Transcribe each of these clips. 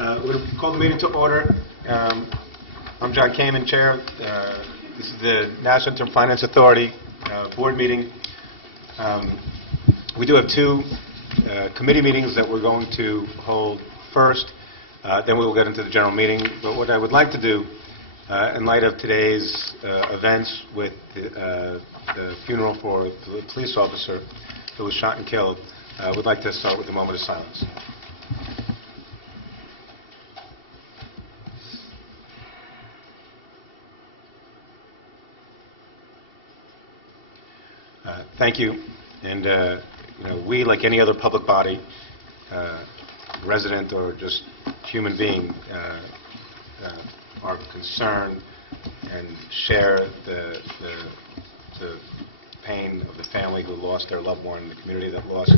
We're going to call the meeting to order. I'm John Kamen, Chair. This is the Nassau Interim Finance Authority board meeting. We do have two committee meetings that we're going to hold first. Then we will get into the general meeting. But what I would like to do, in light of today's events with the funeral for the police officer who was shot and killed, I would like to start with a moment of silence. Thank you. And we, like any other public body, resident or just human being, are concerned and share the pain of the family who lost their loved one, the community that lost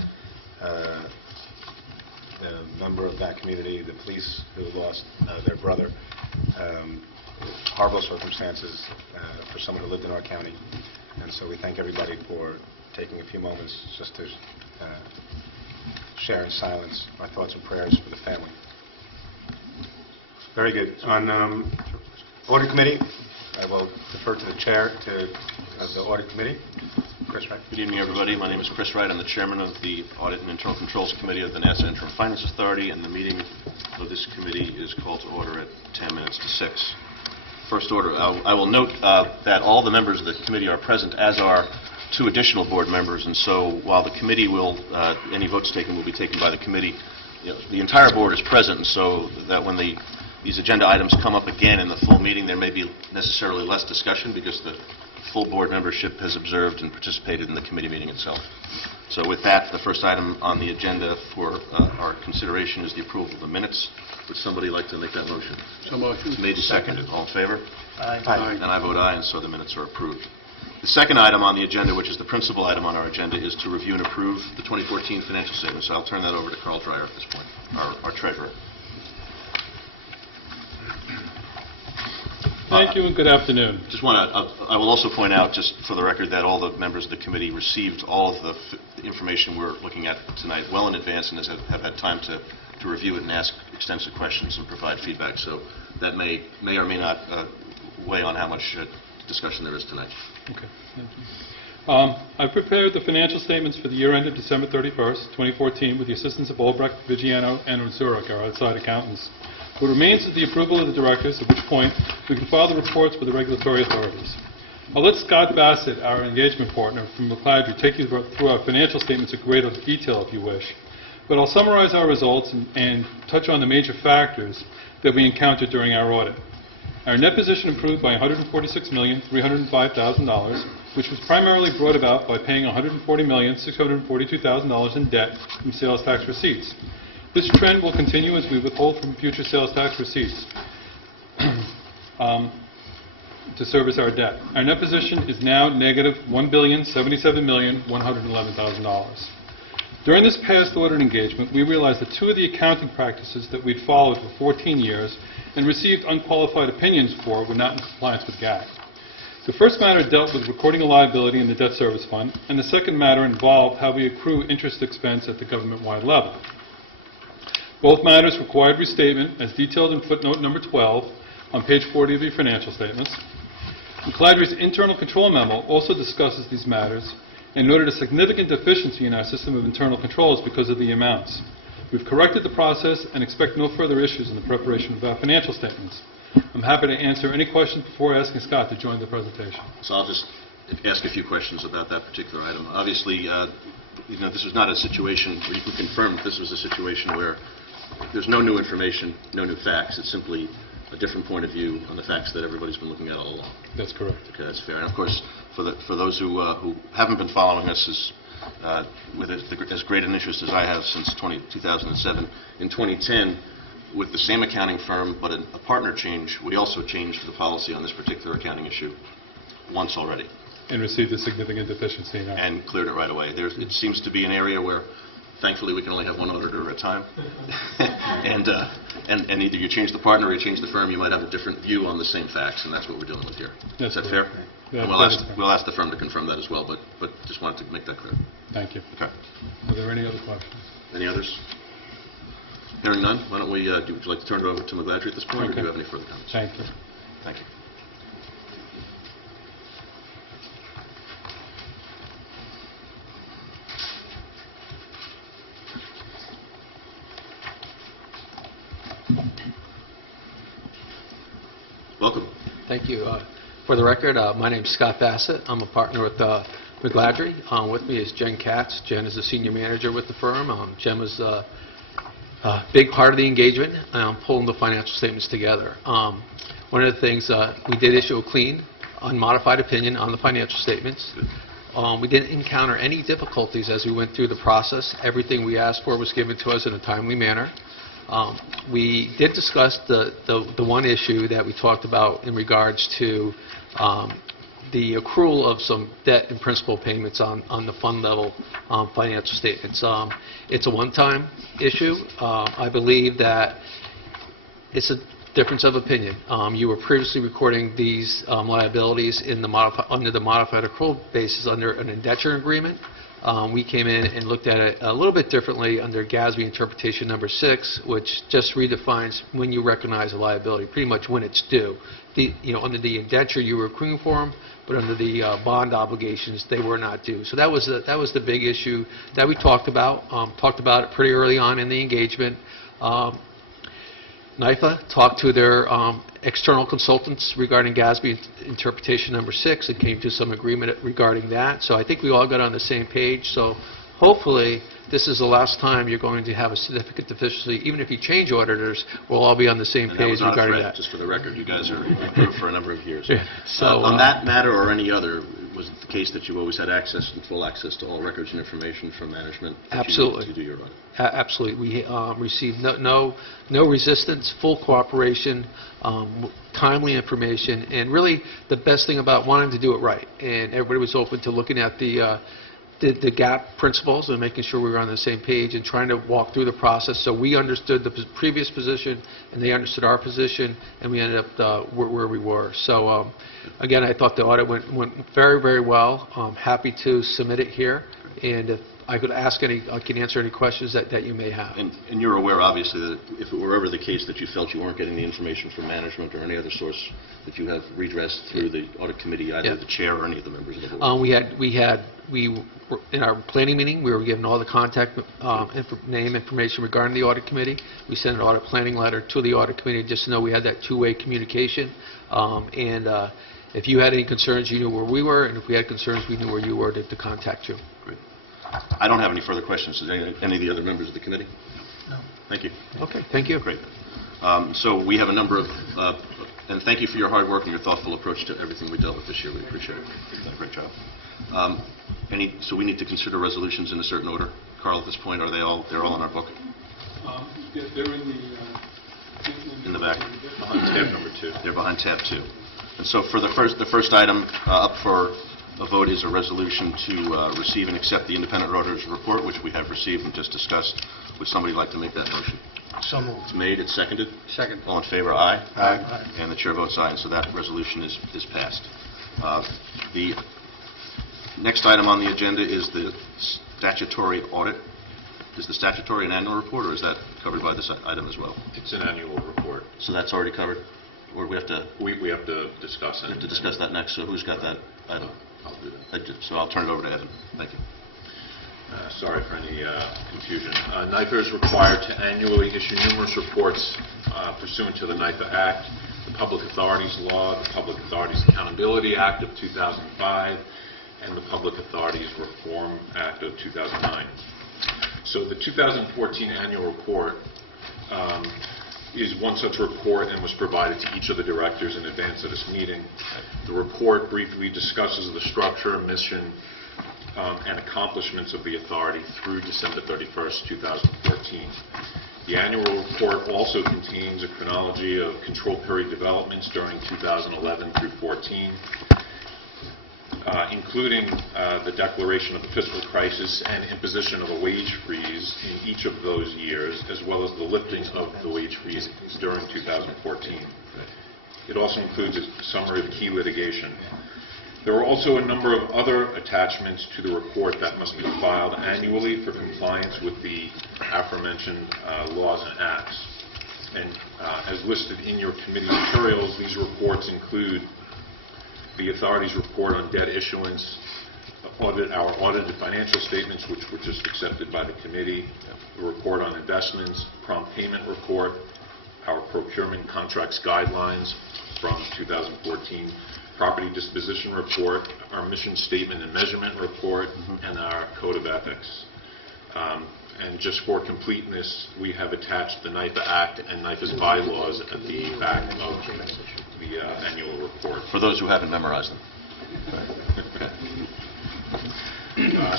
the member of that community, the police who lost their brother. Horrible circumstances for someone who lived in our county. And so we thank everybody for taking a few moments just to share in silence our thoughts and prayers for the family. Very good. On Audit Committee, I will defer to the chair of the Audit Committee. Chris Wright. Good evening, everybody. My name is Chris Wright. I'm the chairman of the Audit and Internal Controls Committee of the Nassau Interim Finance Authority, and the meeting of this committee is called to order at 10 minutes to 6. First order, I will note that all the members of the committee are present, as are two additional board members, and so while the committee will, any votes taken will be taken by the committee, the entire board is present, and so that when these agenda items come up again in the full meeting, there may be necessarily less discussion because the full board membership has observed and participated in the committee meeting itself. So with that, the first item on the agenda for our consideration is the approval of the minutes. Would somebody like to make that motion? So motion. Made and seconded. All in favor? Aye. Aye. And I vote aye, and so the minutes are approved. The second item on the agenda, which is the principal item on our agenda, is to review and approve the 2014 financial statements. So I'll turn that over to Carl Dreyer at this point, our treasurer. Thank you and good afternoon. I will also point out, just for the record, that all the members of the committee received all of the information we're looking at tonight well in advance and have had time to review it and ask extensive questions and provide feedback. So that may or may not weigh on how much discussion there is tonight. Okay, thank you. I prepared the financial statements for the year ended December 31st, 2014, with the assistance of Albrecht, Vigiano, and Zurich, our outside accountants. What remains is the approval of the directors, at which point we can file the reports with the regulatory authorities. I'll let Scott Bassett, our engagement partner from McLeod, take you through our financial statements in greater detail if you wish. But I'll summarize our results and touch on the major factors that we encountered during our audit. Our net position improved by $146,305,000, which was primarily brought about by paying $140,642,000 in debt from sales tax receipts. This trend will continue as we withhold from future sales tax receipts to service our debt. Our net position is now negative $1,077,111,000. During this past audit engagement, we realized that two of the accounting practices that we'd followed for 14 years and received unqualified opinions for were not in compliance with GAAP. The first matter dealt with recording a liability in the debt service fund, and the second matter involved how we accrue interest expense at the government-wide level. Both matters required restatement as detailed in footnote number 12 on page 40 of your financial statements. McLeod's internal control memo also discusses these matters and noted a significant deficiency in our system of internal controls because of the amounts. We've corrected the process and expect no further issues in the preparation of our financial statements. I'm happy to answer any questions before asking Scott to join the presentation. So I'll just ask a few questions about that particular item. Obviously, this was not a situation where you can confirm that this was a situation where there's no new information, no new facts. It's simply a different point of view on the facts that everybody's been looking at all along. That's correct. Okay, that's fair. And of course, for those who haven't been following us with as great an interest as I have since 2007, in 2010, with the same accounting firm but a partner change, we also changed the policy on this particular accounting issue once already. And received a significant deficiency in our... And cleared it right away. It seems to be an area where, thankfully, we can only have one auditor at a time. and either you change the partner or you change the firm, you might have a different view on the same facts, and that's what we're dealing with here. Is that fair? Yeah, we'll ask the firm to confirm that as well, but just wanted to make that clear. Thank you. Okay. Are there any other questions? Any others? Hearing none, why don't we, would you like to turn it over to McGladrey at this point, or do Okay. you have any further comments? Thank you. Thank you. Welcome. Thank you. For the record, my name's Scott Bassett. I'm a partner with McGladrey. With me is Jen Katz. Jen is a senior manager with the firm. Jen was a big part of the engagement, pulling the financial statements together. One of the things, we did issue a clean, unmodified opinion on the financial statements. We didn't encounter any difficulties as we went through the process. Everything we asked for was given to us in a timely manner. We did discuss the one issue that we talked about in regards to the accrual of some debt and principal payments on the fund level financial statements. It's a one-time issue. I believe that it's a difference of opinion. You were previously recording these liabilities in under the modified accrual basis under an indenture agreement. We came in and looked at it a little bit differently under GASB interpretation number 6, which just redefines when you recognize a liability, pretty much when it's due. Under the indenture, you were accruing for them, but under the bond obligations, they were not due. So that was the big issue that we talked about. Talked about it pretty early on in the engagement. NIFA talked to their external consultants regarding GASB interpretation number 6 and came to some agreement regarding that. So I think we all got on the same page. So hopefully this is the last time you're going to have a significant deficiency. Even if you change auditors, we'll all be on the same And that page was not a regarding threat, that. just for the record. You guys are approved for a number of years. Yeah. So, on that matter or any other, was it the case that you always had access and full access to all records and information from management that Absolutely. you needed to do your audit? Absolutely. We received no resistance, full cooperation, timely information, and really the best thing about wanting to do it right. And everybody was open to looking at the gap principles and making sure we were on the same page and trying to walk through the process. So we understood the previous position, and they understood our position, and we ended up where we were. So again, I thought the audit went very, very well. I'm happy to submit it here, and if I can answer any questions that you may have. And you're aware, obviously, that if it were ever the case that you felt you weren't getting the information from management or any other source, that you have redressed through the audit committee, either the chair or any of the members of the board. We were in our planning meeting, we were given all the contact name information regarding the audit committee. We sent an audit planning letter to the audit committee just to know we had that two-way communication. If you had any concerns, you knew where we were, and if we had concerns, we knew where you were to contact you. Great. I don't have any further questions. Does any of the other members of the committee? No. Thank you. Okay, thank you. Great. So we have a number of, and thank you for your hard work and your thoughtful approach to everything we dealt with this year. We appreciate it. You've done a great job. So we need to consider resolutions in a certain order. Carl, at this point, they're all in our book? They're In the back. behind tab number 2. They're behind tab 2. And so for the first item up for a vote is a resolution to receive and accept the independent auditor's report, which we have received and just discussed. Would somebody like to make that motion? So moved. It's made, it's seconded. Second. All in favor, aye. Aye. And the chair votes aye, and so that resolution is passed. The next item on the agenda is the statutory audit. Is the statutory an annual report, or is that covered by this item as well? It's an annual report. So that's already covered? Or we have to We have to discuss it. we have to discuss that next, so who's got that item? I'll do that. So I'll turn it over to Evan. Thank you. Sorry for any confusion. NIFA is required to annually issue numerous reports pursuant to the NIFA Act, the Public Authorities Law, the Public Authorities Accountability Act of 2005, and the Public Authorities Reform Act of 2009. So the 2014 annual report is one such report and was provided to each of the directors in advance of this meeting. The report briefly discusses the structure, mission, and accomplishments of the authority through December 31st, 2014. The annual report also contains a chronology of control period developments during 2011 through 14, including the declaration of the fiscal crisis and imposition of a wage freeze in each of those years, as well as the lifting of the wage freeze during 2014. It also includes a summary of key litigation. There are also a number of other attachments to the report that must be filed annually for compliance with the aforementioned laws and acts. And as listed in your committee materials, these reports include the authority's report on debt issuance, our audited financial statements, which were just accepted by the committee, the report on investments, prompt payment report, our procurement contracts guidelines from 2014, property disposition report, our mission statement and measurement report, and our code of ethics. And just for completeness, we have attached the NIFA Act and NIFA's bylaws at the back of the annual report. For those who haven't memorized them.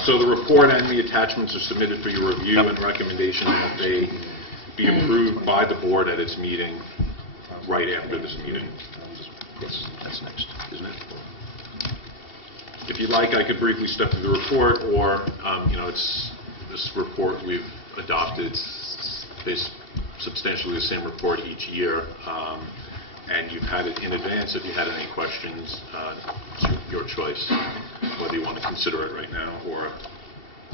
So the report and the attachments are submitted for your review and recommendation that they be approved by the board at its meeting right after this meeting. Yes, that's next, isn't it? If you'd like, I could briefly step through the report, or, it's this report we've adopted. It's substantially the same report each year, and you've had it in advance. If you had any questions, it's your choice, whether you want to consider it right now or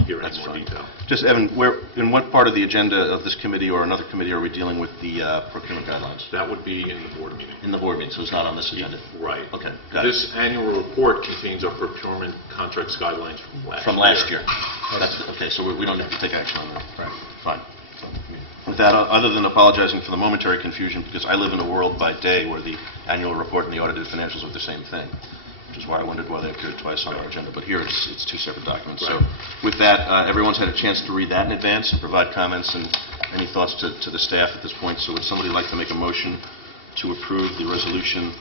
hear any more detail. Just, Evan, in what part of the agenda of this committee or another committee are we dealing with the procurement guidelines? That would be in the board meeting. In the board meeting, so it's not on this agenda? Right. Okay, got it. This annual report contains our procurement contracts guidelines from last year. Okay, so we don't have to take action on that. Right. Fine. With that, other than apologizing for the momentary confusion, because I live in a world by day where the annual report and the audited financials are the same thing, which is why I wondered why they appeared twice on our agenda. But here it's two separate documents. Right. So with that, everyone's had a chance to read that in advance and provide comments and any thoughts to the staff at this point. So would somebody like to make a motion to approve the resolution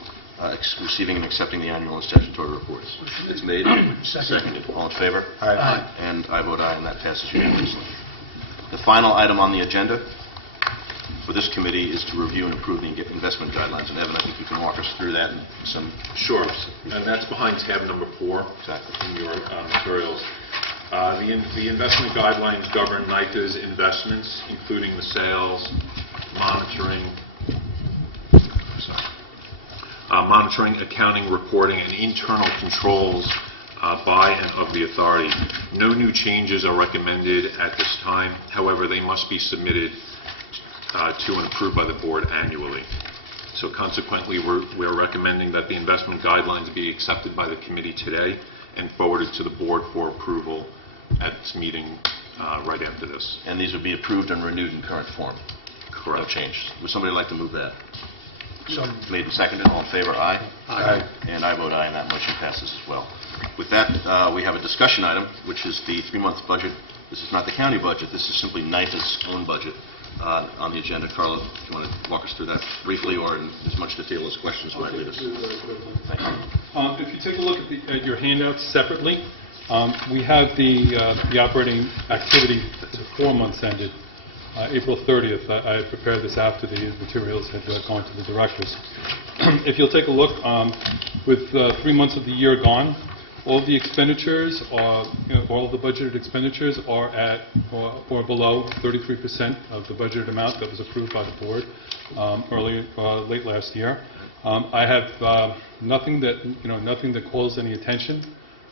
receiving and accepting the annual and statutory reports? It's made. Seconded. All in favor? Aye. And I vote aye, and that passes unanimously. The final item on the agenda for this committee is to review and approve the investment guidelines. And Evan, I think you can walk us through that and some... Sure. And that's behind tab number 4 Exactly. in your materials. The investment guidelines govern NIFA's investments, including the sales, monitoring, accounting, reporting, and internal controls by and of the authority. No new changes are recommended at this time. However, they must be submitted to and approved by the board annually. So consequently, we're recommending that the investment guidelines be accepted by the committee today and forwarded to the board for approval at its meeting right after this. And these would be approved and renewed in current form? Correct. No change. Would somebody like to move that? So made and seconded. All in favor? Aye. Aye. And I vote aye, and that motion passes as well. With that, we have a discussion item, which is the 3-month budget. This is not the county budget. This is simply NIFA's own budget on the agenda. Carla, if you want to walk us through that briefly or in as much detail as questions might lead us. Thank you. If you take a look at your handouts separately, we have the operating activity for the 4 months ended April 30th. I had prepared this after the materials had gone to the directors. If you'll take a look, with 3 months of the year gone, all of the expenditures, all of the budgeted expenditures are at or below 33% of the budgeted amount that was approved by the board late last year. I have nothing that calls any attention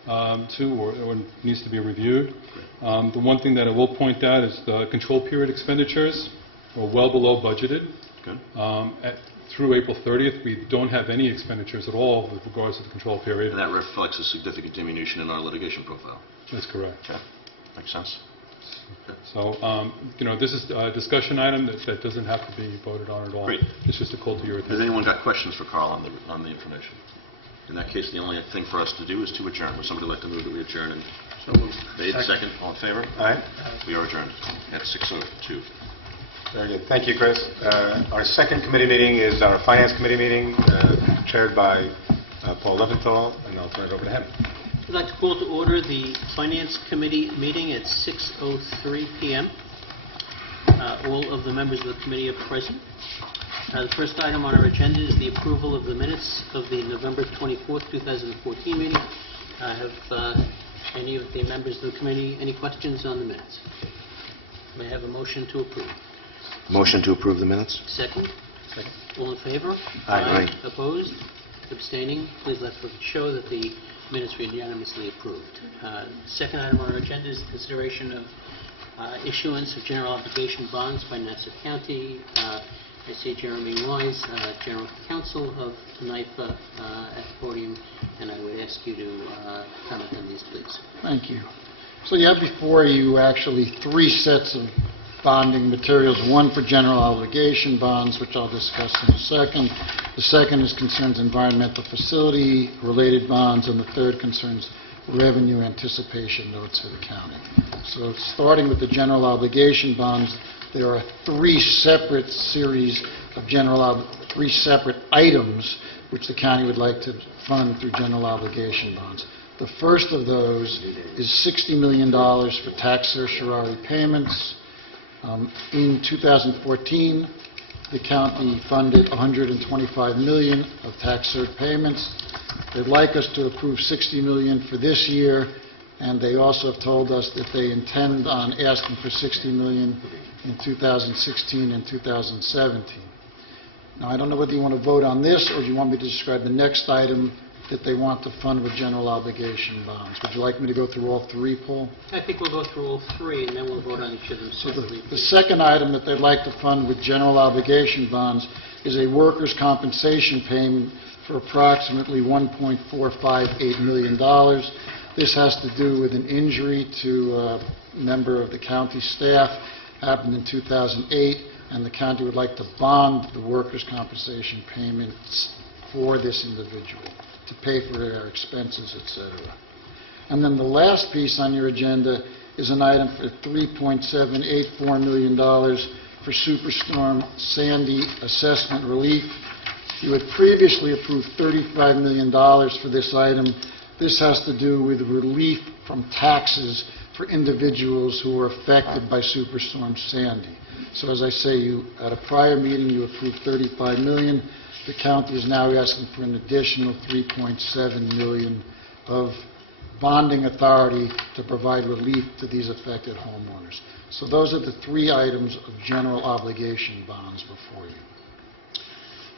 to or needs to be reviewed. The one thing that I will point out is the control period expenditures are well below budgeted. Good. Through April 30th, we don't have any expenditures at all with regards to the control period. And that reflects a significant diminution in our litigation profile. That's correct. Okay. Makes sense. Okay. So, this is a discussion item that doesn't have to be voted on at all. Great. It's just a call to your Has attention. anyone got questions for Carl on the information? In that case, the only thing for us to do is to adjourn. Would somebody like to move that we adjourn? And so moved. Made, second. All in favor? Aye. We are adjourned at 6:02. Very good. Thank you, Chris. Our second committee meeting is our Finance Committee meeting, chaired by Paul Leventhal, and I'll turn it over to him. I'd like to call to order the Finance Committee meeting at 6:03 p.m. All of the members of the committee are present. The first item on our agenda is the approval of the minutes of the November 24th, 2014 meeting. Have any of the members of the committee any questions on the minutes? May I have a motion to approve? Motion to approve the minutes? Second? All in favor? Aye. Opposed? Abstaining? Please let the record show that the Minutes were unanimously approved. Second item on our agenda is consideration of issuance of general obligation bonds by Nassau County. I see Jeremy Wise, General Counsel of NIFA, at the podium, and I would ask you to comment on these, please. Thank you. So you have before you actually three sets of bonding materials, one for general obligation bonds, which I'll discuss in a second. The second concerns environmental facility-related bonds, and the third concerns revenue anticipation notes for the county. So starting with the general obligation bonds, there are three separate series of three separate items which the county would like to fund through general obligation bonds. The first of those is $60 million for tax certiorari payments. In 2014, the county funded $125 million of tax cert payments. They'd like us to approve $60 million for this year, and they also have told us that they intend on asking for $60 million in 2016 and 2017. Now, I don't know whether you want to vote on this, or do you want me to describe the next item that they want to fund with general obligation bonds? Would you like me to go through all three, Paul? I think we'll go through all three, and then we'll vote on each of them So separately. the second item that they'd like to fund with general obligation bonds is a workers' compensation payment for approximately $1.458 million. This has to do with an injury to a member of the county staff, happened in 2008, and the county would like to bond the workers' compensation payments for this individual to pay for their expenses, etc. And then the last piece on your agenda is an item for $3.784 million for Superstorm Sandy assessment relief. You had previously approved $35 million for this item. This has to do with relief from taxes for individuals who were affected by Superstorm Sandy. So as I say, at a prior meeting, you approved $35 million. The county is now asking for an additional $3.7 million of bonding authority to provide relief to these affected homeowners. So those are the three items of general obligation bonds before you.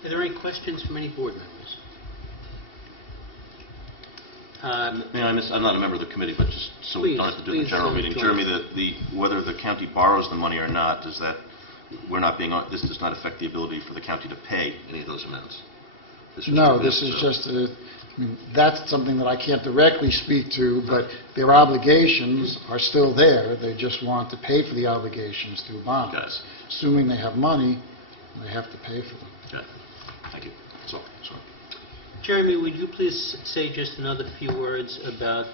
Are there any questions from any board members? I'm not a member of the committee, but just so we don't have to do the Please, general meeting. join Jeremy, whether the county borrows the money or not, this does not affect the ability for the county to pay any of those amounts? No, this is just that's something that I can't directly speak to, but their obligations are still there. They just want to pay for the obligations through bonds. Got it. Assuming they have money, they have to pay for them. Okay. Thank you. That's all. Sorry. Jeremy, would you please say just another few words about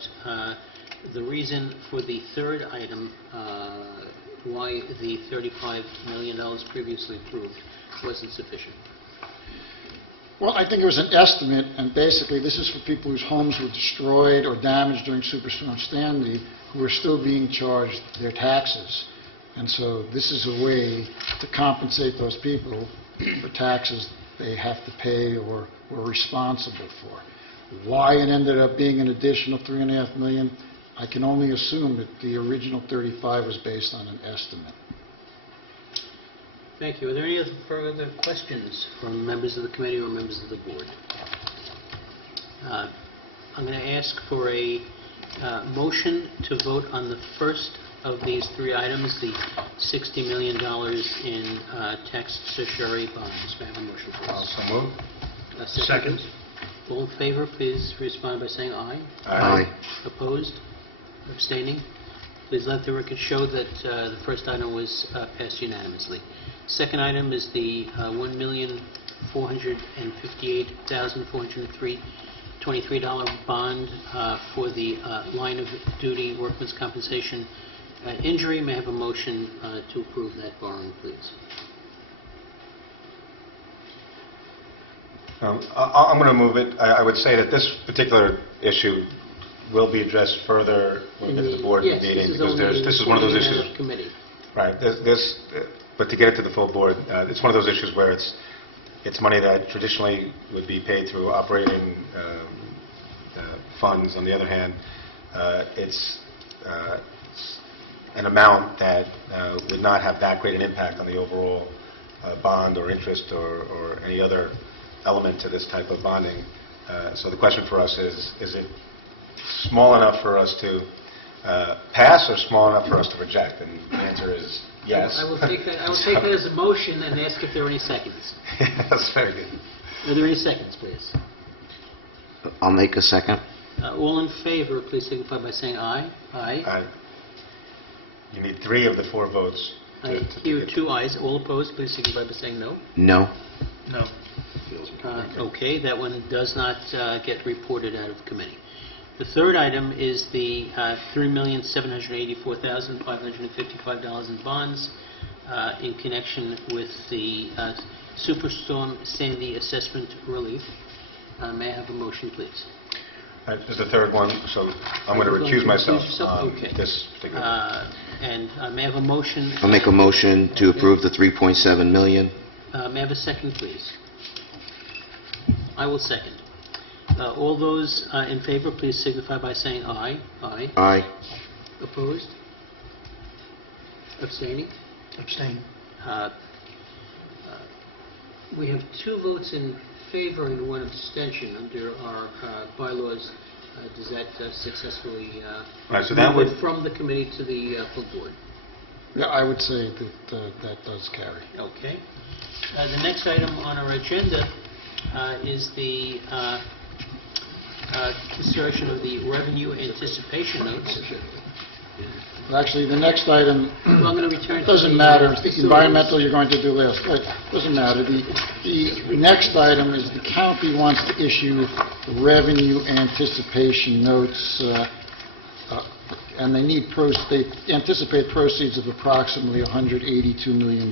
the reason for the third item, why the $35 million previously approved wasn't sufficient? Well, I think it was an estimate, and basically this is for people whose homes were destroyed or damaged during Superstorm Sandy who are still being charged their taxes. And so this is a way to compensate those people for taxes they have to pay or were responsible for. Why it ended up being an additional $3.5 million, I can only assume that the original 35 was based on an estimate. Thank you. Are there any other further questions from members of the committee or members of the board? I'm going to ask for a motion to vote on the first of these three items, the $60 million in tax certiorari bonds. May I have a motion, please? Also moved. Second. All in favor, please respond by saying aye. Aye. Opposed? Abstaining? Please let the record show that the first item was passed unanimously. Second item is the $1,458,423 bond for the line of duty workman's compensation injury. May I have a motion to approve that borrowing, please? I'm going to move it. I would say that this particular issue will be addressed further when we get to the board Yes, meeting, this is because only this is one of those in and out issues. of committee. Right. But to get it to the full board, it's one of those issues where it's money that traditionally would be paid through operating funds. On the other hand, it's an amount that would not have that great an impact on the overall bond or interest or any other element to this type of bonding. So the question for us is it small enough for us to pass or small enough for us to reject? And the answer is yes. I will take that as a motion and ask if there are any seconds. That's very good. Are there any seconds, please? I'll make a second. All in favor, please signify by saying aye. Aye. You need 3 of the 4 votes. I hear 2 ayes. All opposed, please signify by saying no. No. No. Okay, that one does not get reported out of committee. The third item is the $3,784,555 in bonds in connection with the Superstorm Sandy assessment relief. May I have a motion, please? There's the third one, so I'm going to recuse myself on this particular. And may I have a motion? I'll make a motion to approve the 3.7 million. May I have a second, please? I will second. All those in favor, please signify by saying aye. Aye. Aye. Opposed? Abstaining? Abstain. We have 2 votes in favor and 1 abstention under our bylaws. Does that successfully Right, so that move it would- from the committee to the full board? Yeah, I would say that that does carry. Okay. The next item on our agenda is the consideration of the revenue anticipation notes. Actually, the next item, Well, I'm going to return to doesn't the, matter, facilities. environmental you're going to do last. Doesn't matter. The next item is the county wants to issue revenue anticipation notes, and they anticipate proceeds of approximately $182 million.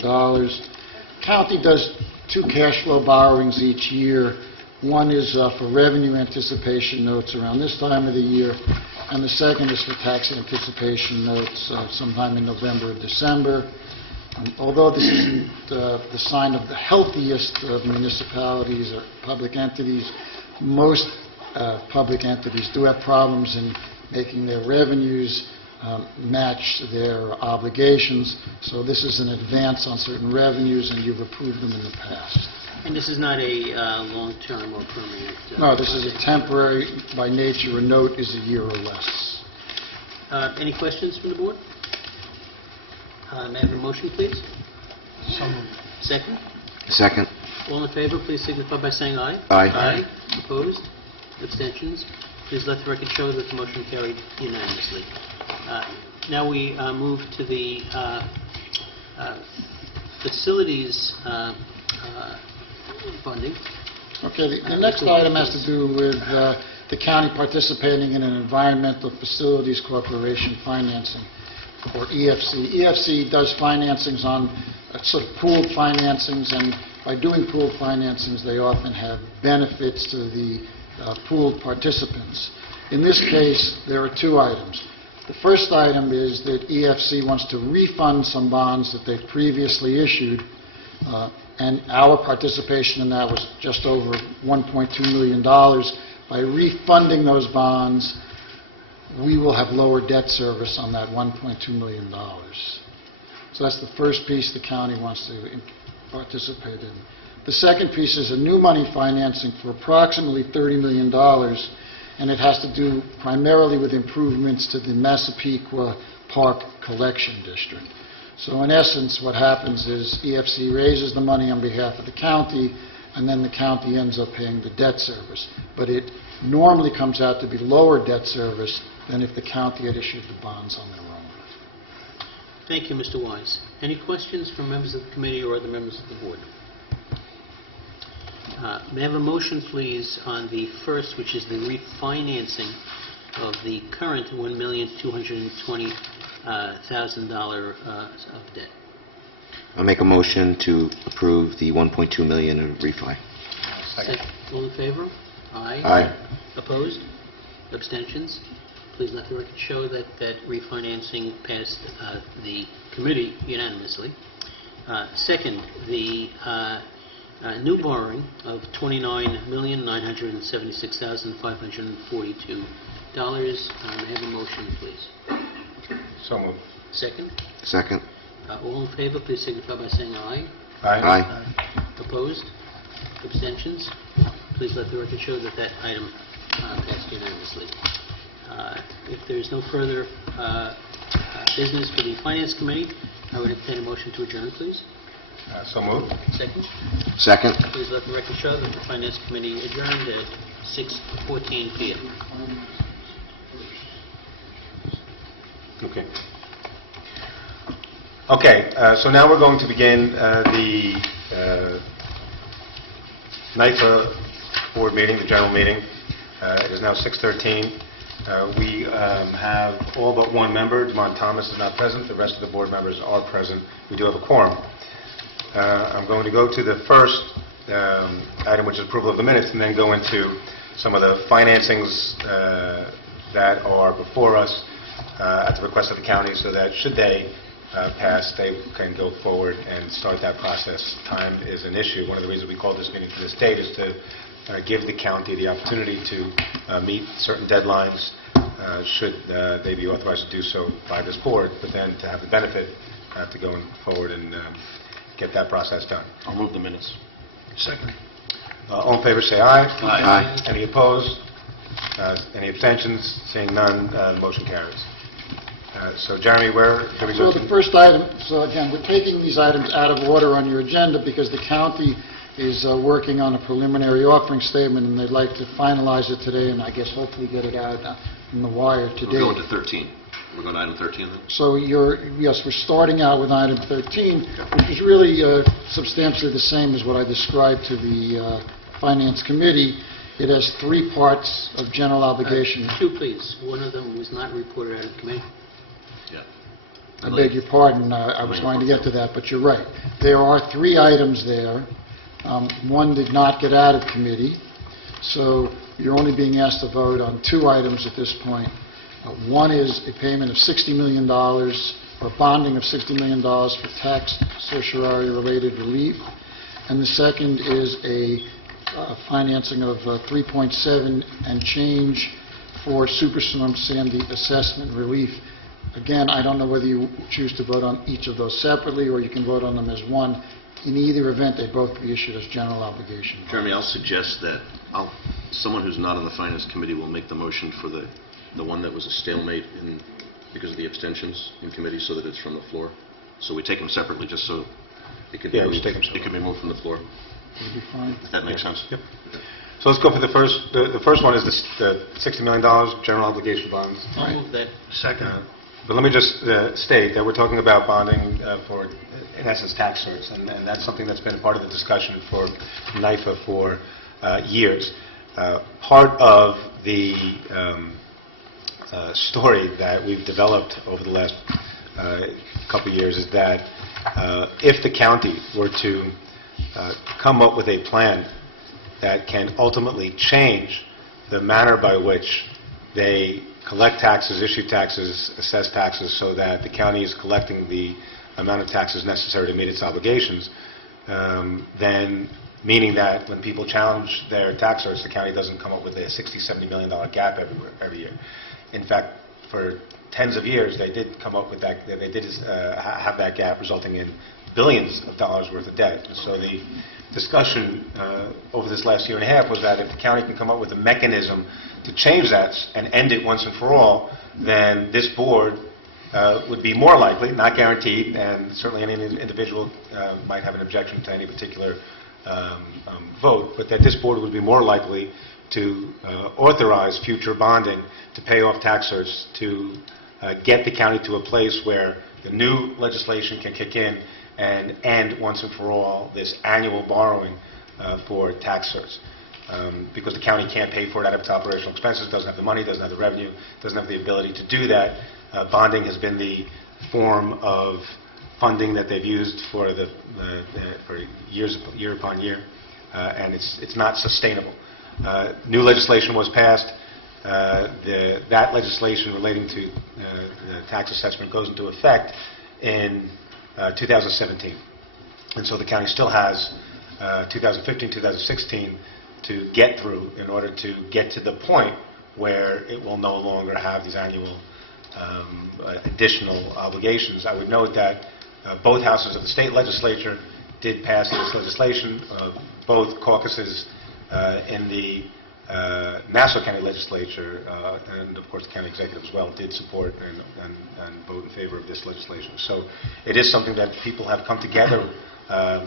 County does 2 cash flow borrowings each year. One is for revenue anticipation notes around this time of the year, and the second is for tax anticipation notes sometime in November or December. Although this isn't the sign of the healthiest of municipalities or public entities, most public entities do have problems in making their revenues match their obligations. So this is an advance on certain revenues, and you've approved them in the past. And this is not a long-term or permanent... No, this is a temporary, by nature, a note is a year or less. Any questions from the board? May I have a motion, please? Second? Second. All in favor, please signify by saying aye. Aye. Opposed? Abstentions? Please let the record show that the motion carried unanimously. Now we move to the facilities funding. Okay, the next item has to do with the county participating in an Environmental Facilities Corporation financing, or EFC. EFC does financings on sort of pooled financings, and by doing pooled financings, they often have benefits to the pooled participants. In this case, there are 2 items. The first item is that EFC wants to refund some bonds that they previously issued, and our participation in that was just over $1.2 million. By refunding those bonds, we will have lower debt service on that $1.2 million. So that's the first piece the county wants to participate in. The second piece is a new money financing for approximately $30 million, and it has to do primarily with improvements to the Massapequa Park Collection District. So in essence, what happens is EFC raises the money on behalf of the county, and then the county ends up paying the debt service. But it normally comes out to be lower debt service than if the county had issued the bonds on their own. Thank you, Mr. Wise. Any questions from members of the committee or other members of the board? May I have a motion, please, on the first, which is the refinancing of the current $1,220,000 of debt? I'll make a motion to approve the 1.2 million in refi. Second. All in favor? Aye. Opposed? Abstentions? Please let the record show that refinancing passed the committee unanimously. Second, the new borrowing of $29,976,542. May I have a motion, please? So moved. Second? Second. All in favor, please signify by saying aye. Aye. Opposed? Abstentions? Please let the record show that item passed unanimously. If there's no further business for the Finance Committee, I would entertain a motion to adjourn, please. So moved. Second. Second? Please let the record show that the Finance Committee adjourned at 6:14 PM. Okay. Okay, so now we're going to begin the NIFA board meeting, the general meeting. It is now 6:13. We have all but one member. Demond Thomas is not present. The rest of the board members are present. We do have a quorum. I'm going to go to the first item, which is approval of the minutes, and then go into some of the financings that are before us at the request of the county, so that should they pass, they can go forward and start that process. Time is an issue. One of the reasons we called this meeting to this date is to give the county the opportunity to meet certain deadlines, should they be authorized to do so by this board, but then to have the benefit to going forward and get that process done. I'll move the minutes. Second. All in favor, say aye. Aye. Any opposed? Any abstentions? Seeing none, the motion carries. So, Jeremy, where do we go So to? the first item, so again, we're taking these items out of order on your agenda because the county is working on a preliminary offering statement, and they'd like to finalize it today, and I guess hopefully get it out in the wire We're today. going to 13. We're going to item 13 then? So yes, we're starting out with item 13, which is really substantially the same as what I described to the Finance Committee. It has three parts of general obligation. Two, please. One of them was not reported out of committee. Yeah. I beg your pardon, I was going to get to that, but you're right. There are three items there. One did not get out of committee, so you're only being asked to vote on two items at this point. One is a payment of $60 million, or bonding of $60 million for tax certiorari-related relief, and the second is a financing of 3.7 and change for Superstorm Sandy assessment relief. Again, I don't know whether you choose to vote on each of those separately, or you can vote on them as one. In either event, they both be issued as general obligation. Jeremy, I'll suggest that someone who's not on the Finance Committee will make the motion for the one that was a stalemate because of the abstentions in committee, so that it's from the floor. So we take them separately, just so it could be Yeah, we moved. take them It could be moved from the floor. Would be fine. If that makes sense. Yep. So let's go for the first. The first one is the $60 million general obligation bonds. I'll move that. Second. But let me just state that we're talking about bonding for, in essence, tax certs, and that's something that's been part of the discussion for NIFA for years. Part of the story that we've developed over the last couple of years is that if the county were to come up with a plan that can ultimately change the manner by which they collect taxes, issue taxes, assess taxes, so that the county is collecting the amount of taxes necessary to meet its obligations, then meaning that when people challenge their tax certs, the county doesn't come up with a $60-70 million gap every year. In fact, for tens of years, they did come up with that. They did have that gap, resulting in billions of dollars worth of debt. So the discussion over this last year and a half was that if the county can come up with a mechanism to change that and end it once and for all, then this board would be more likely, not guaranteed, and certainly any individual might have an objection to any particular vote, but that this board would be more likely to authorize future bonding to pay off tax certs to get the county to a place where the new legislation can kick in and end once and for all this annual borrowing for tax certs. Because the county can't pay for it out of its operational expenses, doesn't have the money, doesn't have the revenue, doesn't have the ability to do that. Bonding has been the form of funding that they've used for for year upon year, and it's not sustainable. New legislation was passed. That legislation relating to the tax assessment goes into effect in 2017. And so the county still has 2015, 2016 to get through in order to get to the point where it will no longer have these annual additional obligations. I would note that both houses of the state legislature did pass this legislation. Both caucuses in the Nassau County Legislature, and of course the county executive as well, did support and vote in favor of this legislation. So it is something that people have come together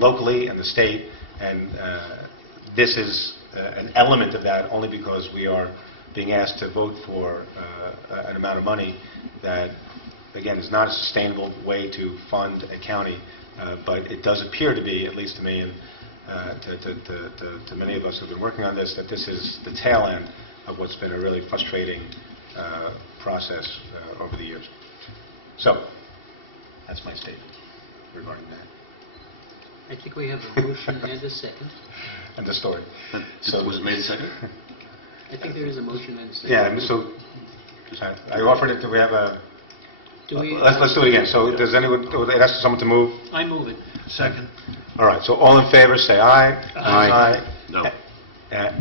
locally and the state, and this is an element of that only because we are being asked to vote for an amount of money that, again, is not a sustainable way to fund a county, but it does appear to be, at least to me and to many of us who have been working on this, that this is the tail end of what's been a really frustrating process over the years. So, that's my statement regarding that. I think we have a motion and a second. And the story. So was it made and seconded? I think there is a motion and a second. Yeah, and so I offered it. Do we have a? Do we? Let's do it again. So does anyone? It asks someone to move. I move it. Second. All right. So all in favor, say aye. Aye. No.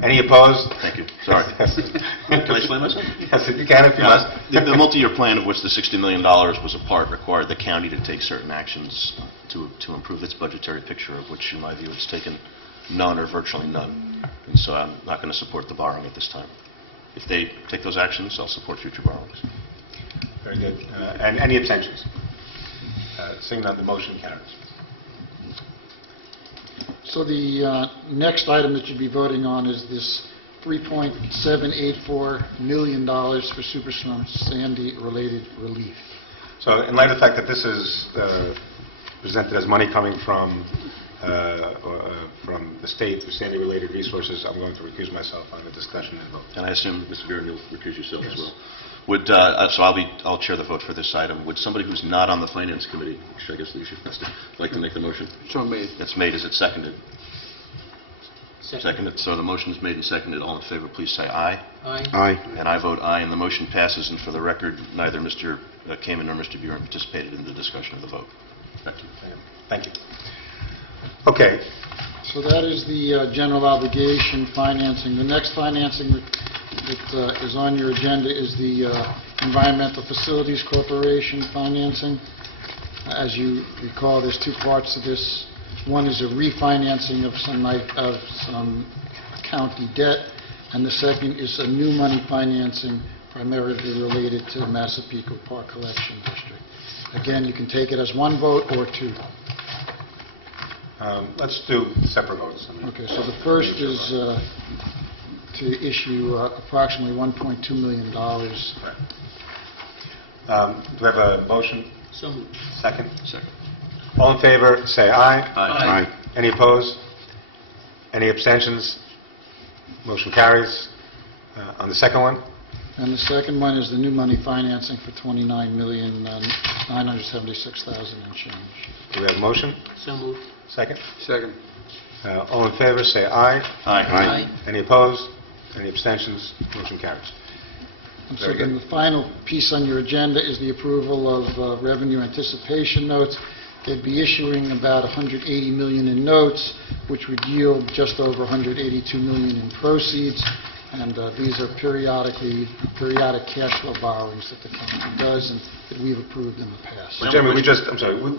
Any opposed? Thank you. Sorry. Can I explain myself? Yes, you can if you must. The multi-year plan, of which the $60 million was a part, required the county to take certain actions to improve its budgetary picture, of which, in my view, it's taken none or virtually none. And so I'm not going to support the borrowing at this time. If they take those actions, I'll support future borrowings. Very good. And any abstentions? Seeing none, the motion carries. So the next item that you'd be voting on is this $3.784 million for Superstorm Sandy-related relief. So in light of the fact that this is presented as money coming from the state through Sandy-related resources, I'm going to recuse myself on the discussion and vote. And I assume, Mr. Buren, you'll recuse yourself as well. Would, so I'll chair the vote for this item. Would somebody who's not on the Finance Committee, which I guess the issue has to, like to make the motion? So made. That's made. Is it seconded? Second. Seconded. So the motion is made and seconded. All in favor, please say aye. Aye. Aye. And I vote aye, and the motion passes. And for the record, neither Mr. Kamen nor Mr. Buren participated in the discussion of the vote. Back to you. Thank you. Okay. So that is the general obligation financing. The next financing that is on your agenda is the Environmental Facilities Corporation financing. As you recall, there's two parts to this. One is a refinancing of some county debt, and the second is a new money financing primarily related to the Massapequa Park Collection District. Again, you can take it as one vote or two. Let's do separate votes. Okay, so the first is to issue approximately $1.2 million. Do we have a motion? So moved. Second? Second. All in favor, say aye. Aye. Any opposed? Any abstentions? Motion carries. On the second one? And the second one is the new money financing for $29,976,000 and change. Do we have a motion? So moved. Second? Second. All in favor, say aye. Aye. Any opposed? Any abstentions? Motion carries. And Very so then good. the final piece on your agenda is the approval of revenue anticipation notes. They'd be issuing about $180 million in notes, which would yield just over $182 million in proceeds. And these are periodic cash flow borrowings that the county does and that we've approved in the past. Well, Jeremy, we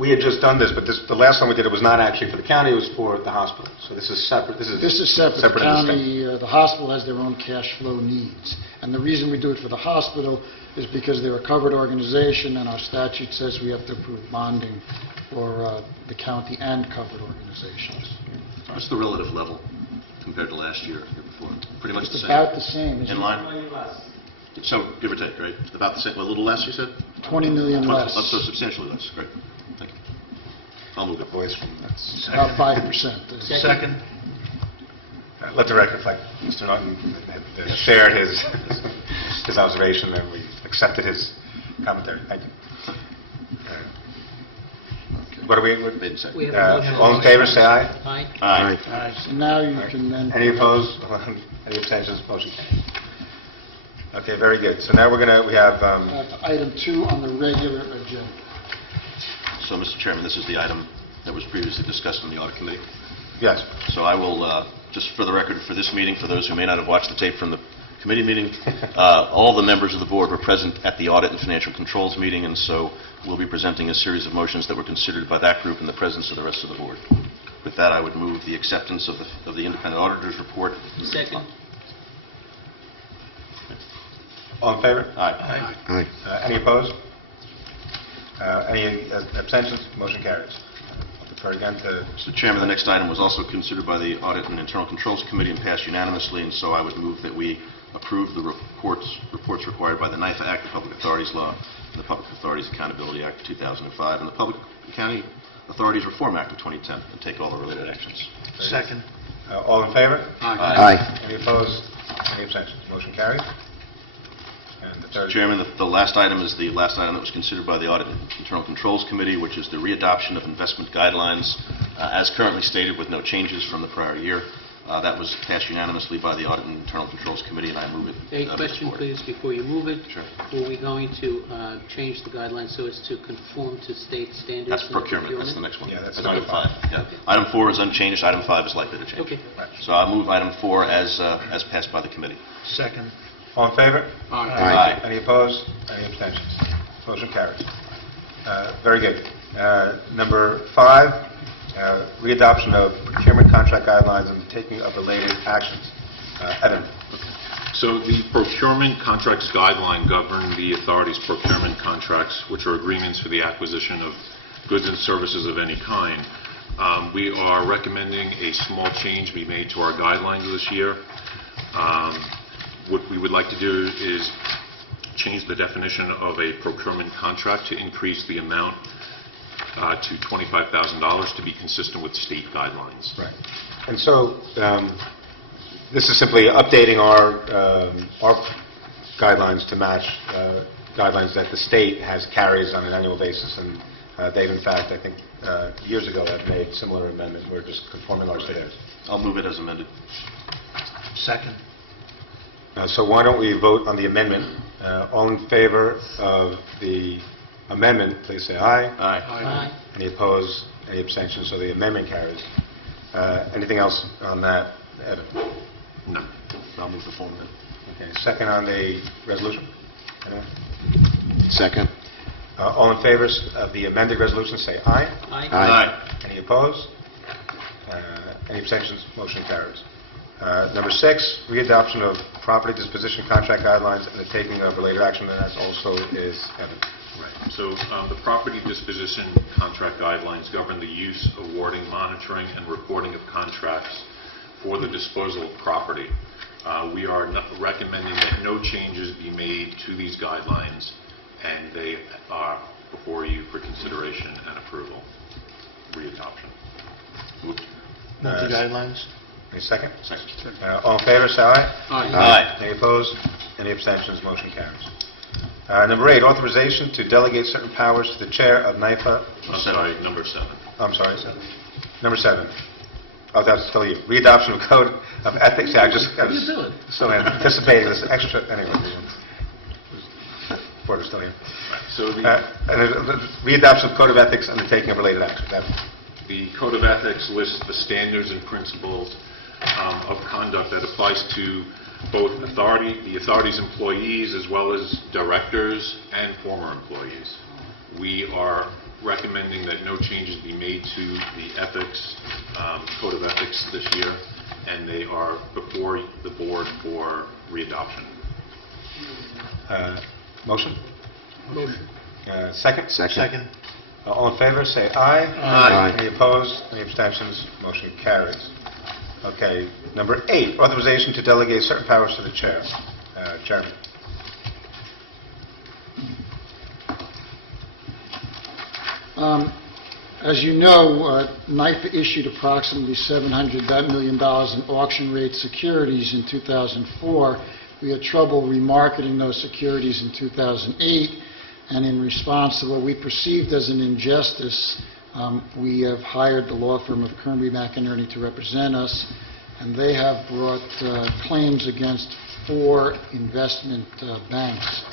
had just done this, but the last time we did it was not actually for the county, it was for the hospital. So this is separate. This is separate. The and county, the hospital has their own cash flow needs. And the reason we do it for the hospital is because they're a covered organization, and our statute says we have to approve bonding for the county and covered organizations. What's the relative level compared to last year, year before? Pretty much the It's same. about the same. isn't In it? line? So, give or take, right? About the same, a little less, you said? 20 million less. So substantially less, great. Thank you. I'll move it. voice from that's. About 5%. Second. Let the record reflect Mr. Norton had shared his observation, and we accepted his commentary. Thank you. What are we? Made and seconded. We have a motion. All in favor, say aye. Aye. Aye. So now you can then... Any opposed? Any abstentions? Motion carries. Okay, very good. So now we have, Item 2 on the regular agenda. So, Mr. Chairman, this is the item that was previously discussed in the Audit Committee. yes. So I will, just for the record, for this meeting, for those who may not have watched the tape from the committee meeting, all the members of the board were present at the Audit and Financial Controls meeting, and so we'll be presenting a series of motions that were considered by that group in the presence of the rest of the board. With that, I would move the acceptance of the independent auditor's report. Second. All in favor? Aye. Aye. Any opposed? Any abstentions? Motion carries. I'll defer again to... Mr. Chairman, the next item was also considered by the Audit and Internal Controls Committee and passed unanimously, and so I would move that we approve the reports required by the NIFA Act, the Public Authorities Law, and the Public Authorities Accountability Act of 2005, and the Public County Authorities Reform Act of 2010, and take all the related actions. Second. All in favor? Aye. Any opposed? Any abstentions? Motion carries. And the third... Mr. Chairman, the last item is the last item that was considered by the Audit and Internal Controls Committee, which is the readoption of investment guidelines as currently stated with no changes from the prior year. That was passed unanimously by the Audit and Internal Controls Committee, and I move it. A question, please, before you move it. Sure. Were we going to change the guidelines so as to conform to state standards? That's in procurement. That's the next one. Yeah, that's item number 5. Yeah. Okay. Item 4 is unchanged. Item 5 is likely to change. Okay. So I move item 4 as passed by the committee. Second. All in favor? Aye. Any opposed? Any abstentions? Motion carries. Very good. Number 5, readoption of procurement contract guidelines and taking of related actions. Evan. So the procurement contracts guideline govern the authority's procurement contracts, which are agreements for the acquisition of goods and services of any kind. We are recommending a small change be made to our guidelines this year. What we would like to do is change the definition of a procurement contract to increase the amount to $25,000 to be consistent with state guidelines. Right. And so this is simply updating our guidelines to match guidelines that the state carries on an annual basis. And they've, in fact, I think years ago have made similar amendments. We're just conforming ours to theirs. I'll move it as amended. Second. So why don't we vote on the amendment? All in favor of the amendment, please say aye. Aye. Any opposed? Any abstentions? So the amendment carries. Anything else on that, Evan? No. I'll move the form then. Okay. Second on the resolution? Anyone? Second. All in favor of the amended resolution, say aye. Aye. Any opposed? Any abstentions? Motion carries. Number 6, readoption of property disposition contract guidelines and the taking of related action, and that also is Evan. Right. So the property disposition contract guidelines govern the use, awarding, monitoring, and reporting of contracts for the disposal of property. We are recommending that no changes be made to these guidelines, and they are before you for consideration and approval. Readoption. Moved. Move the guidelines. Any second? Second. All in favor, say aye. Aye. Any opposed? Any abstentions? Motion carries. Number 8, authorization to delegate certain powers to the chair of NIFA. I'm sorry, number 7. I'm sorry, 7. Number 7. Oh, that's still you. Readoption of code of ethics. Yeah, I was so anticipating this extra. Anyway, Ford is still here. So the Readoption of code of ethics and the taking of related actions. The Code of Ethics lists the standards and principles of conduct that applies to both the authority's employees as well as directors and former employees. We are recommending that no changes be made to the ethics, Code of Ethics this year, and they are before the board for readoption. Motion? Motion. Second? Second. All in favor, say aye. Aye. Any opposed? Any abstentions? Motion carries. Okay. Number 8, authorization to delegate certain powers to the chair. Chairman. As you know, NIFA issued approximately $700 million in auction rate securities in 2004. We had trouble remarketing those securities in 2008, and in response to what we perceived as an injustice, we have hired the law firm of Kernby McInerney to represent us, and they have brought claims against 4 investment banks.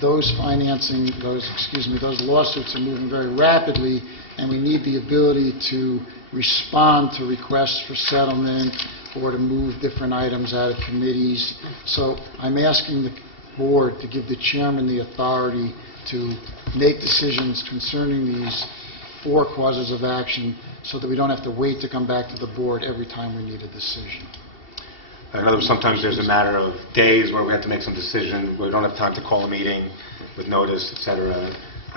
Those lawsuits are moving very rapidly, and we need the ability to respond to requests for settlement or to move different items out of committees. So I'm asking the board to give the chairman the authority to make decisions concerning these 4 causes of action so that we don't have to wait to come back to the board every time we need a decision. In other words, sometimes there's a matter of days where we have to make some decision, where we don't have time to call a meeting with notice, et cetera.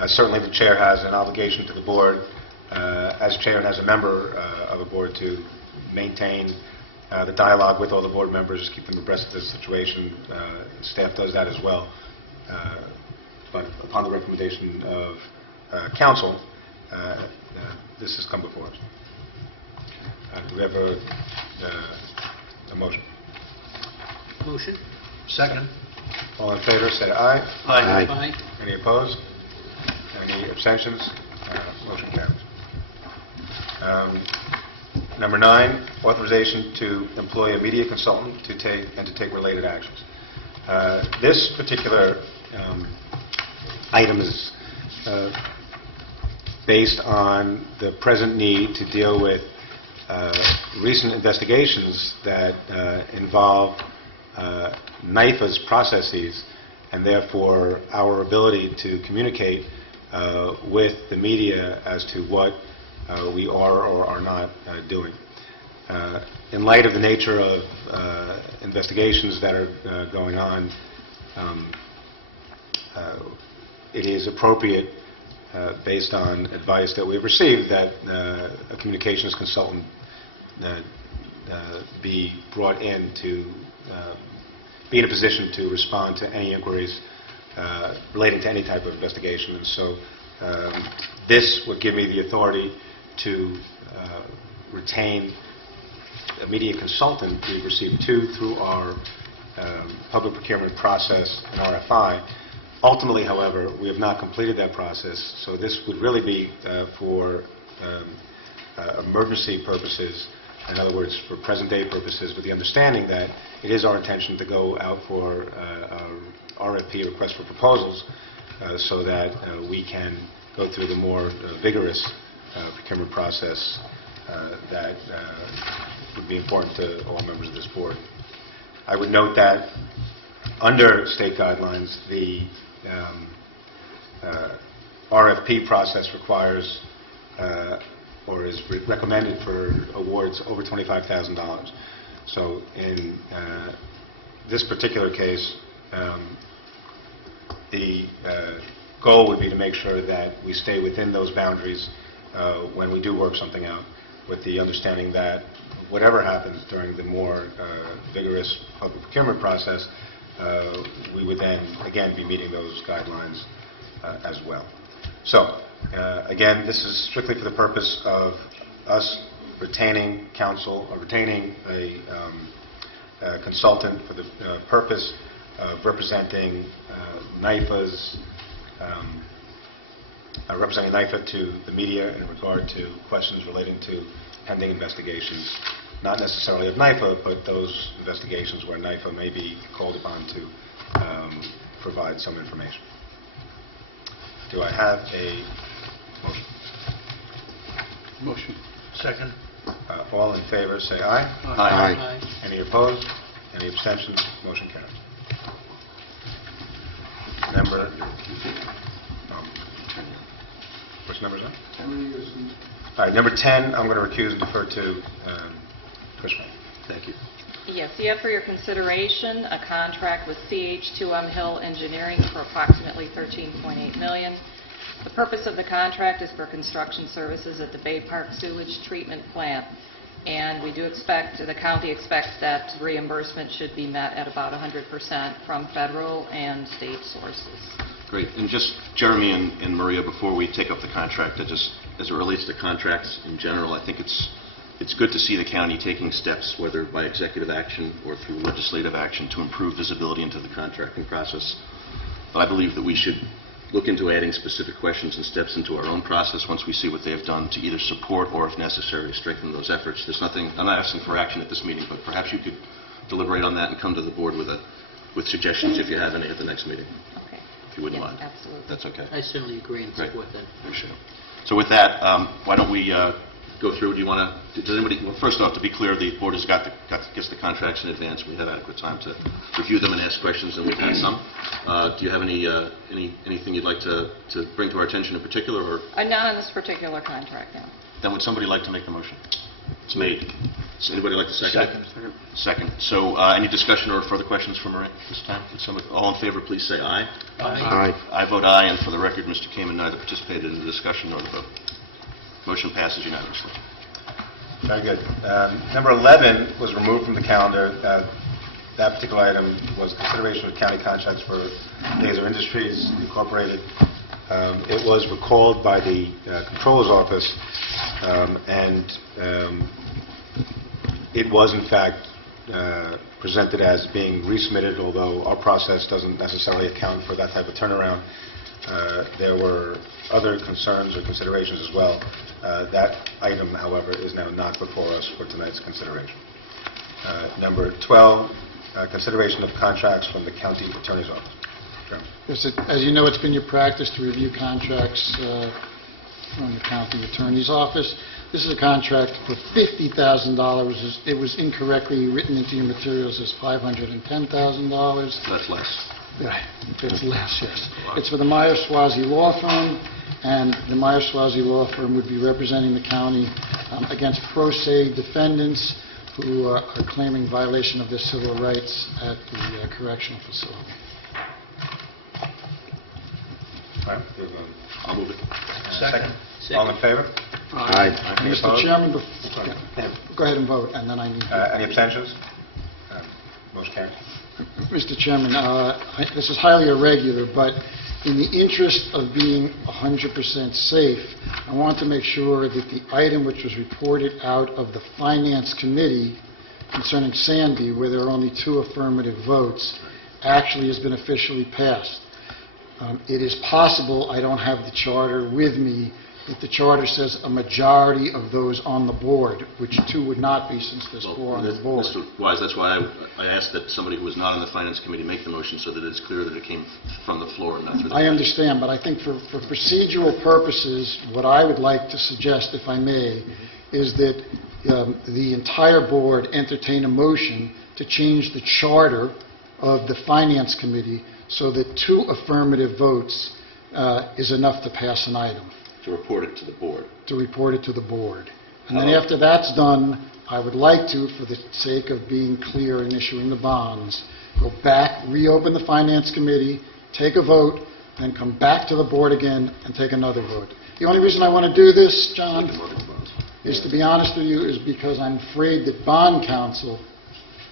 Certainly, the chair has an obligation to the board, as chair and as a member of a board, to maintain the dialogue with all the board members, keep them abreast of the situation. Staff does that as well. But upon the recommendation of council, this has come before us. Do we have a motion? Motion? Second. All in favor, say aye. Aye. Aye. Any opposed? Any abstentions? Motion carries. Number 9, authorization to employ a media consultant to take related actions. This particular item is based on the present need to deal with recent investigations that involve NIFA's processes, and therefore our ability to communicate with the media as to what we are or are not doing. In light of the nature of investigations that are going on, it is appropriate, based on advice that we've received, that a communications consultant be brought in to be in a position to respond to any inquiries relating to any type of investigation. And so this would give me the authority to retain a media consultant. We've received 2 through our public procurement process and RFI. Ultimately, however, we have not completed that process, so this would really be for emergency purposes, in other words, for present-day purposes, with the understanding that it is our intention to go out for RFP, request for proposals, so that we can go through the more vigorous procurement process that would be important to all members of this board. I would note that under state guidelines, the RFP process requires or is recommended for awards over $25,000. So in this particular case, the goal would be to make sure that we stay within those boundaries when we do work something out, with the understanding that whatever happens during the more vigorous public procurement process, we would then again be meeting those guidelines as well. So again, this is strictly for the purpose of us retaining counsel, or retaining a consultant for the purpose of representing NIFA to the media in regard to questions relating to pending investigations, not necessarily of NIFA, but those investigations where NIFA may be called upon to provide some information. Do I have a motion? Motion. Second. All in favor, say aye. Aye. Any opposed? Any abstentions? Motion carries. Number, which number is that? All right, number 10, I'm going to recuse and defer to Chris Ray. Thank you. Yes, you have for your consideration a contract with CH2M Hill Engineering for approximately $13.8 million. The purpose of the contract is for construction services at the Bay Park Sewage Treatment Plant, and we do expect, the county expects that reimbursement should be met at about 100% from federal and state sources. Great. And just Jeremy and Maria, before we take up the contract, just as it relates to contracts in general, I think it's good to see the county taking steps, whether by executive action or through legislative action, to improve visibility into the contracting process. But I believe that we should look into adding specific questions and steps into our own process once we see what they have done to either support or, if necessary, strengthen those efforts. There's nothing, I'm not asking for action at this meeting, but perhaps you could deliberate on that and come to the board with suggestions if you have any at the next meeting, Okay. if you wouldn't Yes, mind. absolutely. That's okay. I certainly agree and Great. support that. Appreciate it. So with that, why don't we go through? Do you want to? Does anybody? Well, first off, to be clear, the board has gets the contracts in advance. We have adequate time to review them and ask questions, and we've had some. Do you have anything you'd like to bring to our attention in particular, or Not on this particular contract, no. then would somebody like to make the motion? It's made. Does anybody like to second? Second. So, any discussion or further questions for Marie this time? All in favor, please say aye. Aye. I vote aye, and for the record, Mr. Kamen neither participated in the discussion nor the vote. Motion passes unanimously. Very good. Number 11 was removed from the calendar. That particular item was consideration of county contracts for Laser Industries Incorporated. It was recalled by the Controller's Office, and it was, in fact, presented as being resubmitted, although our process doesn't necessarily account for that type of turnaround. There were other concerns or considerations as well. That item, however, is now not before us for tonight's consideration. Number 12, consideration of contracts from the County Attorney's Office. Chairman. As you know, it's been your practice to review contracts from the County Attorney's Office. This is a contract for $50,000. It was incorrectly written into your materials as $510,000. That's less. It's less, yes. It's for the Meyer-Swazi Law Firm, and the Meyer-Swazi Law Firm would be representing the county against pro se defendants who are claiming violation of their civil rights at the correctional facility. All right. I'll move it. Second. All in favor? Aye. Any Mr. opposed? Chairman, go ahead and vote, and then I need... Any abstentions? Motion carries. Mr. Chairman, this is highly irregular, but in the interest of being 100% safe, I want to make sure that the item which was reported out of the Finance Committee concerning Sandy, where there are only 2 affirmative votes, actually has been officially passed. It is possible, I don't have the charter with me, that the charter says a majority of those on the board, which 2 would not be since there's 4 on the board. Mr. Wise, that's why I asked that somebody who was not on the Finance Committee make the motion so that it's clear that it came from the floor and not through the... I understand, but I think for procedural purposes, what I would like to suggest, if I may, is that the entire board entertain a motion to change the charter of the Finance Committee so that 2 affirmative votes is enough to pass an item. To report it to the board. To report it to the board. And then after that's done, I would like to, for the sake of being clear in issuing the bonds, go back, reopen the Finance Committee, take a vote, then come back to the board again and take another vote. The only reason I want to do this, John, is, to be honest with you, is because I'm afraid that bond counsel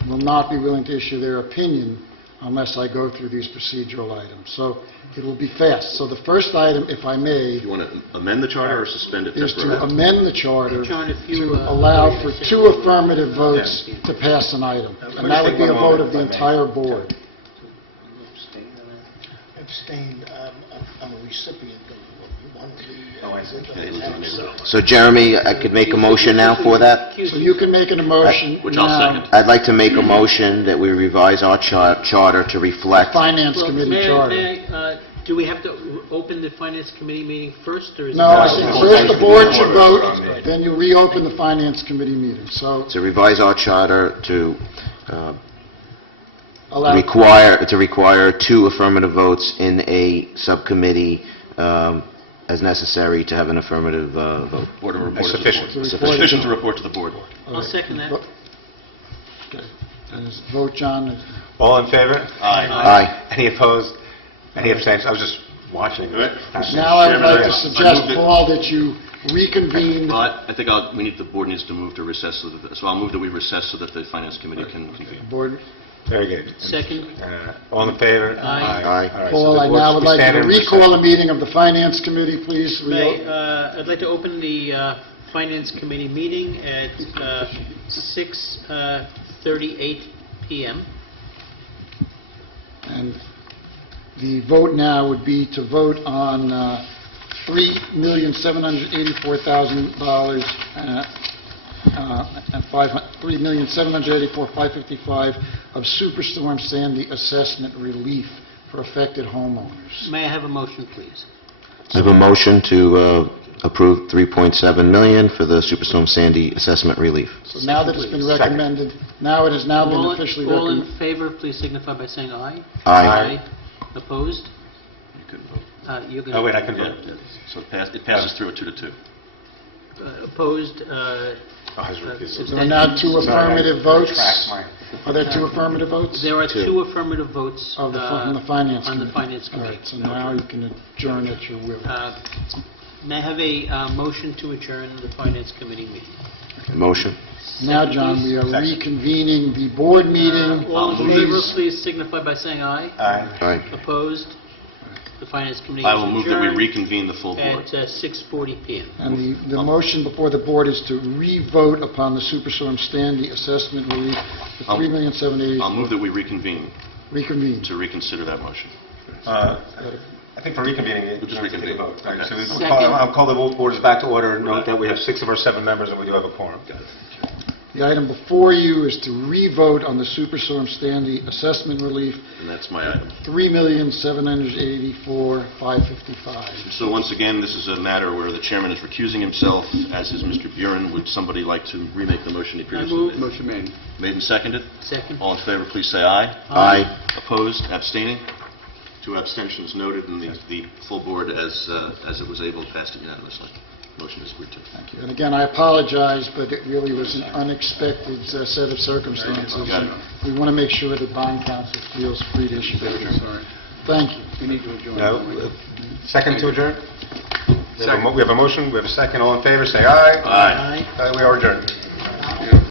will not be willing to issue their opinion unless I go through these procedural items. So it will be fast. So the first item, if I may, You want to amend the charter or suspend it is to temporarily? amend the charter John, if you, to allow for 2 affirmative votes to pass an item. And that would be a vote of the entire board. Abstain. I'm a recipient of one of the... So Jeremy, I could make a motion now for that? So you can make an motion Which I'll now. second. I'd like to make a motion that we revise our charter to reflect... Finance Committee charter. Do we have to open the Finance Committee meeting first, or is it... No, I think first the board should vote, then you reopen the Finance Committee meeting. So to revise our charter to allow... require 2 affirmative votes in a subcommittee as necessary to have an affirmative vote. Or to report it to the Sufficient. board. To report it Sufficient to- to report to the board. I'll second that. Okay. And is vote, John? All in favor? Aye. Any opposed? Any abstentions? I was just watching. Now I would like to I suggest, moved it. Paul, that you reconvene. Well, I think the board needs to move to recess, so I'll move that we recess so that the Finance Committee can convene. Board. Very good. Second. All in favor? Aye. Aye. All right, so Paul, the I board now should would be like you to standing in recall a recess. meeting of the Finance Committee, please. I'd like to open the Finance Committee meeting at 6:38 p.m. And the vote now would be to vote on $3,784,000 and $3,784,555 of Superstorm Sandy assessment relief for affected homeowners. May I have a motion, please? I have a motion to approve $3.7 million for the Superstorm Sandy assessment relief. So now that it's been recommended, now it has now been officially All in recommended. favor, please signify by saying aye. Aye. Opposed? You can vote. You can... Oh, wait, I can Yeah, vote. so it passes through a 2-2. Opposed? There are now two affirmative votes. Retract my- Are there two affirmative votes? There are two affirmative votes From the Finance on the Committee. Finance All Committee. right, so now you can adjourn at your will. May I have a motion to adjourn the Finance Committee meeting? Motion. Now, John, we are reconvening the board meeting. All in favor, please signify by saying aye. Aye. Aye. Opposed? The Finance Committee I is will move that we adjourned reconvene the full board. at 6:40 PM. And the motion before the board is to re-vote upon the Superstorm Sandy assessment relief for I'll- $3,780,000. I'll move that we reconvene Reconvene. to reconsider that motion. I think for reconvening, it We'll just has to take a reconvene. vote. Right, so Okay. we'll I'll call the board back to order. Note that we have 6 of our 7 members, and we do have a quorum. The item before you is to re-vote on the Superstorm Sandy assessment relief, And that's my item. $3,784,555. So once again, this is a matter where the chairman is recusing himself, as is Mr. Buren. Would somebody like to remake the motion he previously move. made? Motion made. Made and seconded? Second. All in favor, please say aye. Aye. Opposed, abstaining? 2 abstentions noted, and the full board, as it was able, passed it unanimously. Motion is agreed to. Thank you. And again, I apologize, but it really was an unexpected set of circumstances. Got it. We want to make sure that bond council feels free to issue that. Thank you. We need to adjourn. Second to adjourn? We have a motion, we have a second. All in favor, say aye. Aye. Aye. We are adjourned.